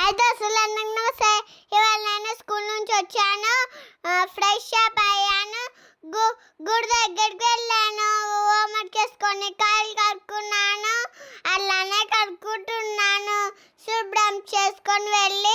అయితే అసలు అందరికి నమస్తే ఇవాళ నేను స్కూల్ నుంచి వచ్చాను. ఫ్రెష్ అప్ అయ్యాను. గు గుడి దగ్గరికి వెళ్ళాను. హోంవర్క్ చేసుకొని కాయలు కడుక్కున్నాను. అలానే కడుక్కుంటున్నాను. శుభ్రం చేసుకొని వెళ్ళి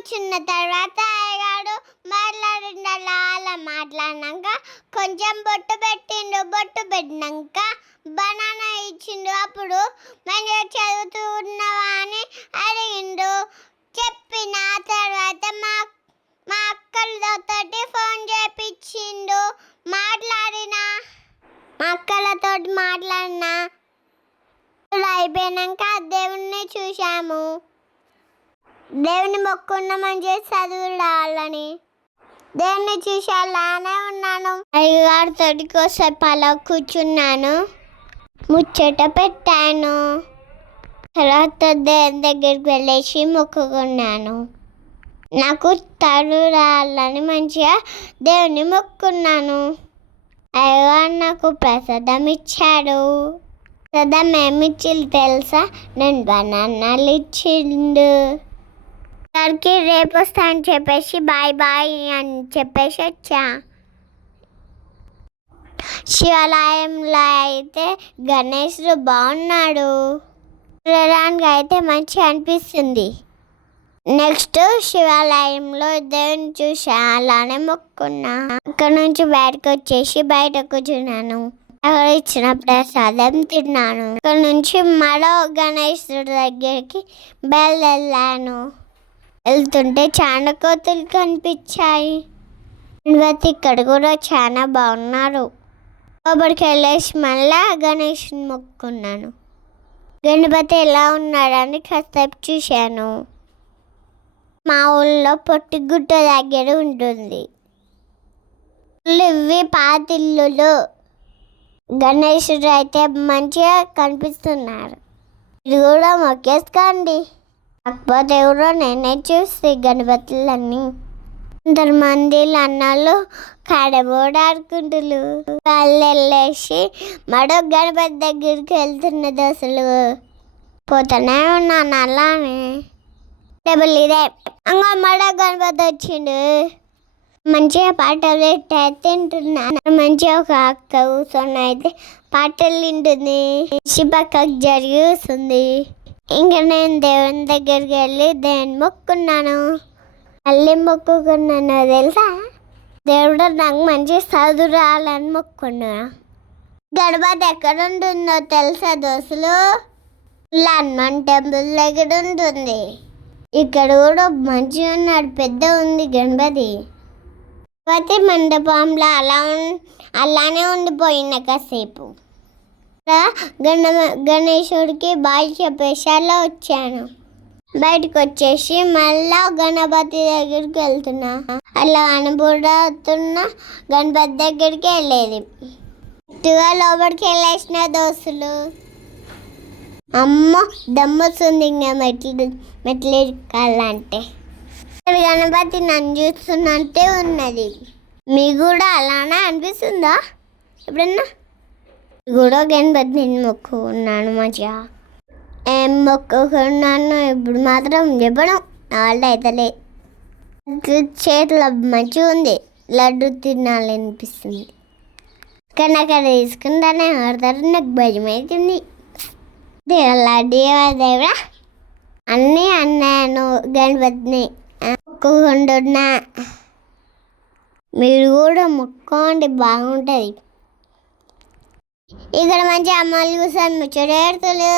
కూర్చున్న తర్వాత అయ్యాడు మాట్లాడిండు అలా అలా మాట్లాడినాక కొంచెం బొట్టు పెట్టిండు బొట్టు పెట్టినాక బనానా ఇచ్చిండు. అప్పుడు మంచిగా చదువుతున్నావా అని అడిగిండు. చెప్పిన తర్వాత మా మా అక్కలతోటి ఫోన్ చేపించిండు మాట్లాడిన మా అక్కలతోటి మాట్లాడినా. అయిపోయినాక దేవుణ్ణి చూశాము. దేవుని మొక్కున్నామని చేసి చదువు రావాలని. దేవుని చూసి అలానే ఉన్నాను. అయ్యగారితో కోసేపు అలా కూర్చున్నాను. ముచ్చట పెట్టాను. తర్వాత దేవుని దగ్గరికి వెళ్ళేసి మొక్కుకున్నాను నాకు తడు రావాలని మంచిగా దేవుని మొక్కున్నాను. అయ్యగారు నాకు ప్రసాదం ఇచ్చాడు. ప్రసాదం ఏమి ఇచ్చింది తెలుసా? నేను బనానాలు ఇచ్చిండు. గారికి రేపు వస్తా అని చెప్పేసి బాయ్ బాయ్ అని చెప్పేసి వచ్చా. శివాలయంలో అయితే గణేశుడు బాగున్నాడు. చూడడానికి అయితే మంచిగా అనిపిస్తుంది. నెక్స్ట్ శివాలయంలో దేవుని చూసా అలానే మొక్కున్నా. అక్కడ నుంచి బయటకు వచ్చేసి బయట కూర్చున్నాను. అక్కడ ఇచ్చిన ప్రసాదం తిన్నాను. అక్కడ నుంచి మరో గణేశుడి దగ్గరికి బయలుదేరాను. వెళ్తుంటే చాలా కోతులు కనిపించాయి. గణపతి ఇక్కడ కూడా చాలా బాగున్నారు. లోపలికి వెళ్ళేసి మళ్ళా గణేష్ని మొక్కున్నాను గణపతి ఎలా ఉన్నాడని కాసేపు చూశాను. మా ఊళ్ళో పొట్టిగుట్ట దగ్గర ఉంటుంది. ఇవి పాతిల్లులు గణేశుడు అయితే మంచిగా కనిపిస్తున్నారు. ఇది కూడా మొక్కేసుకోండి. కాకపోతే కూడా నేనే చూస్తే గణపతులన్నీ. కొందరు మంది అన్నాళ్ళు కడబోడ ఆడుకుంటులు వాళ్ళు వెళ్ళేసి మడో గణపతి దగ్గరికి వెళ్తున్న దోశలు పోతానే ఉన్నాను అలానే డబుల్ ఇదే. అంగో మడో గణపతి వచ్చిండు. మంచిగా పాటలు పెట్టే తింటున్నాను మంచిగా ఒక అక్క కూర్చొని అయితే పాటలు తింటుంది పక్కకు జరిగి వస్తుంది ఇంకా నేను దేవుని దగ్గరికి వెళ్ళి దేవుని మొక్కున్నాను. మళ్ళీ మొక్కుకున్నాను తెలుసా? దేవుడు నాకు మంచి చదువు రావాలని మొక్కున్నా గణపతి ఎక్కడ ఉంటుందో తెలుసా దోశలు హనుమాన్ టెంపుల్ దగ్గర ఉంటుంది. ఇక్కడ కూడా మంచిగా ఉన్నాడు పెద్ద ఉంది గణపతి. గణపతి మండపంలో అలా ఉన్- అలానే ఉండిపోయిన కాసేపు. గణ గణేశుడికి బాయ్ చెప్పేసి వచ్చాను. బయటకు వచ్చేసి మళ్ళా గణపతి దగ్గరికి వెళ్తున్నా. అలా అనుబుడుతున్న గణపతి దగ్గరికి వెళ్ళేది. ఇటుగా లోపలికి వెళ్ళేసిన దోస్తులు. అమ్మ దమ్మొస్తుంది ఇంకా మెట్లు మెట్లు ఎక్కాలంటే గణపతి నన్ను చూస్తున్నట్టే ఉన్నది. మీకు కూడా అలానే అనిపిస్తుందా? ఎప్పుడన్నా? కూడా గణపతిని మొక్కుకున్నాను మంచిగా ఏం మొక్కుకున్నాను ఇప్పుడు మాత్రం చెప్పడం నా వల్ల అవుతలే చేతుల మంచిగా ఉంది. లడ్డు తినాలనిపిస్తుంది. కానీ నాకు అది తీసుకుంటానే ఆడతారు. నాకు భయం అవుతుంది దేవ లడ్డు దేవుడా అన్నీ అన్నాను గణపతిని. మొక్కుకుంటున్నా. మీరు కూడా మొక్కోండి. బాగుంటుంది. ఇక్కడ మంచి అమ్మాయిలు కూర్చొని ముచ్చటేడుతులు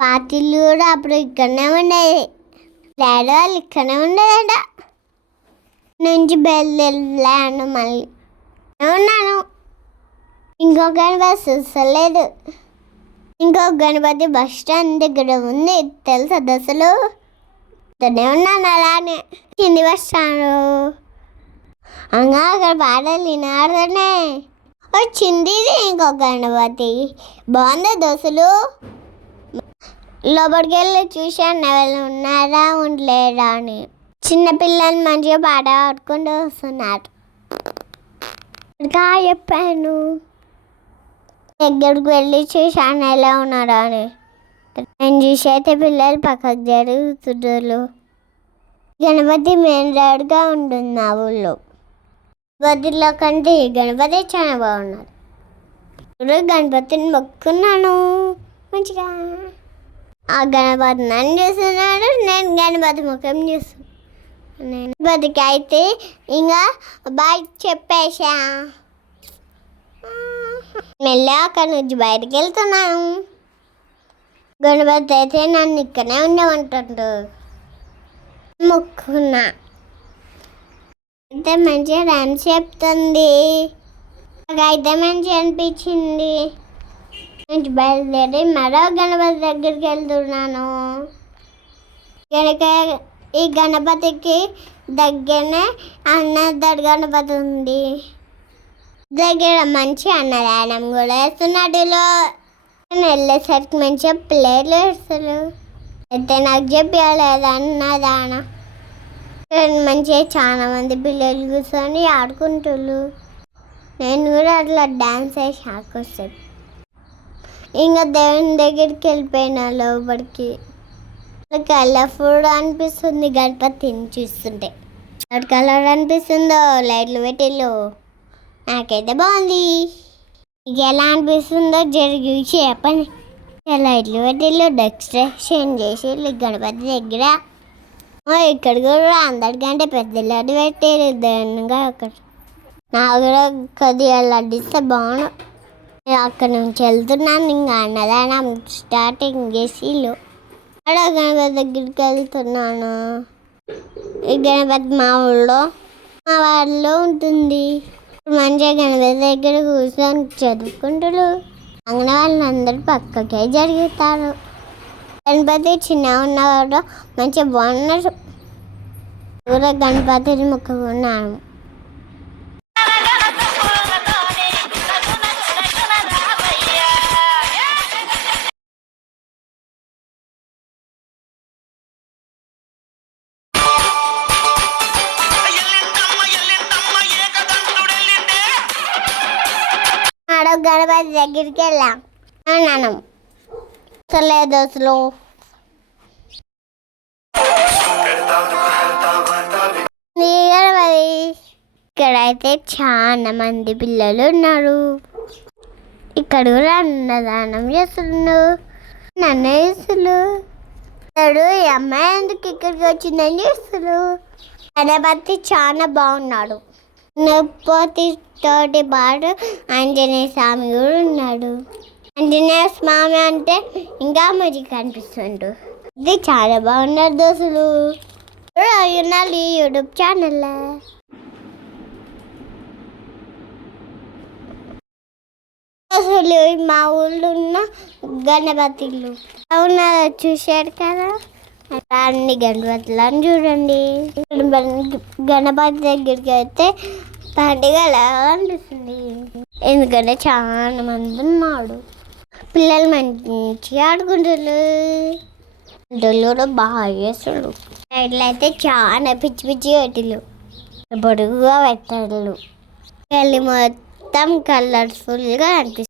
పాతిళ్ళు కూడా అప్పుడు ఇక్కడనే ఉండేది. డాడీ వాళ్ళు ఇక్కడనే ఉండేదంట. నుంచి బయలుదేరలేను మళ్ళీ ఉన్నాను. ఇంకో గణపతి చూసలేదు ఇంకో గణపతి బస్ స్టాండ్ దగ్గర ఉంది. తెలుసా దశలు? ఇక్కడనే ఉన్నాను అలానే. కింది బస్ స్టాండ్. అంగా అక్కడ పాటలు వినాడుతూనే వచ్చింది ఇంకో గణపతి. బాగుందా దోశలు లోపలికి వెళ్ళి చూశాను ఎవరు ఉన్నారా ఉండలేరా అని. చిన్నపిల్లలు మంచిగా పాట ఆడుకుంటూ వస్తున్నారు. ఇంకా చెప్పాను. దగ్గరికి వెళ్ళి చూశాను ఎలా ఉన్నారా అని. నేను చూసి అయితే పిల్లలు పక్కకు జరుగుతున్నారు. గణపతి మెయిన్ రోడ్గా ఉంటుంది మా ఊళ్ళో వదిలో కంటే గణపతి చాలా బాగున్నారు ఇప్పుడు గణపతిని మొక్కున్నాను. మంచిగా. ఆ గణపతి నన్ను చూస్తున్నాడు నేను గణపతి ముఖం చూస్తున్నాను నేను గణపతికి అయితే ఇంకా బాయ్ చెప్పేశా. మెల్లగా అక్కడి నుంచి బయటకు వెళ్తున్నాను. గణపతి అయితే నన్ను ఇక్కడనే ఉండమంటుండు. మొక్కున్నా. ఎంత మంచిగా డాన్స్ చెప్తుంది. అయితే మంచిగా అనిపించింది. నుంచి బయలుదేరి మరో గణపతి దగ్గరికి వెళ్తున్నాను. ఇక్కడికి ఈ గణపతికి దగ్గరనే అన్నదాడు గణపతి ఉంది. దగ్గర మంచి అన్నదానం కూడా వేస్తున్నాడు నేను వెళ్ళేసరికి మంచిగా ప్లేట్లు వేస్తారు అయితే నాకు చెప్పలేదు అన్నదానం. మంచిగా చాలా మంది పిల్లలు కూర్చొని ఆడుకుంటున్నారు నేను కూడా అట్లా డ్యాన్స్ వేసి ఆడుకొస్తాను ఇంకా దేవుని దగ్గరికి వెళ్ళిపోయినా లోపలికి. కలర్ఫుల్ అనిపిస్తుంది గణపతిని చూస్తుంటే. రెడ్ కలర్ అనిపిస్తుందో లైట్లు పెట్టిల్లు నాకైతే బాగుంది. ఇక ఎలా అనిపిస్తుందో జరిగి చెప్పండి. లైట్లు పెట్టిల్లు డెక్స్ట్రేషన్ చేసి గణపతి దగ్గర. ఇక్కడ కూడా అందరికంటే పెద్ద లడ్డు పెట్టారు దానిగా అక్కడ. నాకు కూడా కొద్దిగా లడ్డు ఇస్తే బాగుండు. అక్కడ నుంచి వెళ్తున్నాను ఇంకా అన్నదానం స్టార్టింగ్ చేసిలు అక్కడ గణపతి దగ్గరికి వెళ్తున్నాను. ఈ గణపతి మా ఊళ్ళో మా వాళ్ళలో ఉంటుంది. మంచిగా గణపతి దగ్గర కూర్చొని చదువుకుంటారు అంగన వాళ్ళందరూ పక్కకే జరుగుతారు. గణపతి చిన్న ఉన్నవాడు మంచి బాగున్నారు కూడా గణపతిని మొక్కుకున్నాను గణపతి దగ్గరికి వెళ్ళాం. అన్నాను. సరే అసలు. నీ ఇక్కడైతే చాలా మంది పిల్లలు ఉన్నారు. ఇక్కడ కూడా అన్నదానం చేస్తున్నారు. నన్ను చేస్తులు ఇతడు ఈ అమ్మాయి ఎందుకు ఇక్కడికి వచ్చిందని చేస్తులు గణపతి చాలా బాగున్నాడు. నొప్పతి తోటి పాటు ఆంజనేయ స్వామి కూడా ఉన్నాడు. ఆంజనేయ స్వామి అంటే ఇంకా మంచిగా కనిపిస్తుండు. ఇది చాలా బాగున్నారు దోస్తులు. ఉన్నాడు ఈ యూట్యూబ్ ఛానల్ అసలు మా ఊళ్ళో ఉన్న గణపతిలు. అవునా చూశారు కదా? అన్ని గణపతులను చూడండి. గణపతి దగ్గరికి అయితే పండుగలా అనిపిస్తుంది? ఎందుకంటే చాలా మంది ఉన్నాడు పిల్లలు మంచిగా ఆడుకుంటారు పిల్లలు కూడా బాగా చేస్తాడు లైట్లు అయితే చాలా పిచ్చి పిచ్చి కట్టిలు పొడుగుగా పెట్టాడు వెళ్ళి మొత్తం కలర్ఫుల్గా అనిపిస్తుంది.